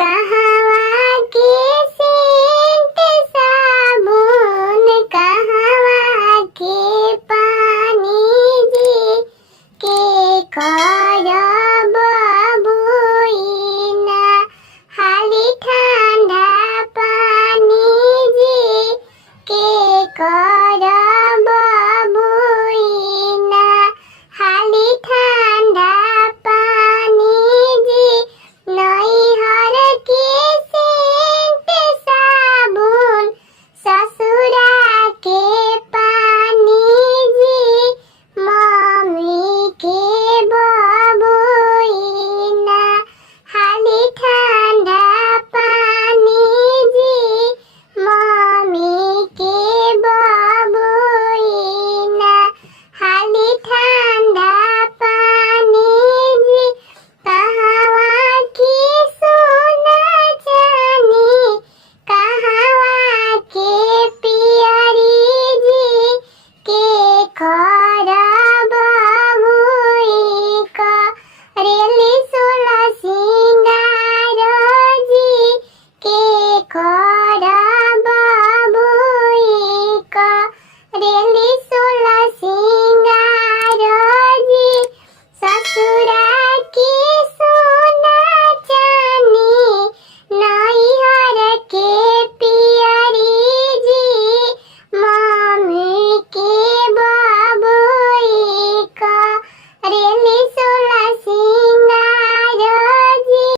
कहवा के सेंट साबुन कहवा के पानी जी के करब बुइना हाली ठंडा पानी जी के करब बुइना हाली ठंडा पानी जी नैहर के सेंट साबुन ससुरा के पानी जी मम्मी के बबुइना हाली ठंडा पानी जी मम्मी के बबुइना हाली ठंडा पानी जी कहवा की सोना चानी कहवा के पियरी जी के करब बुई करेली सोलह सिंगार जी के करब बुई करेली सोलह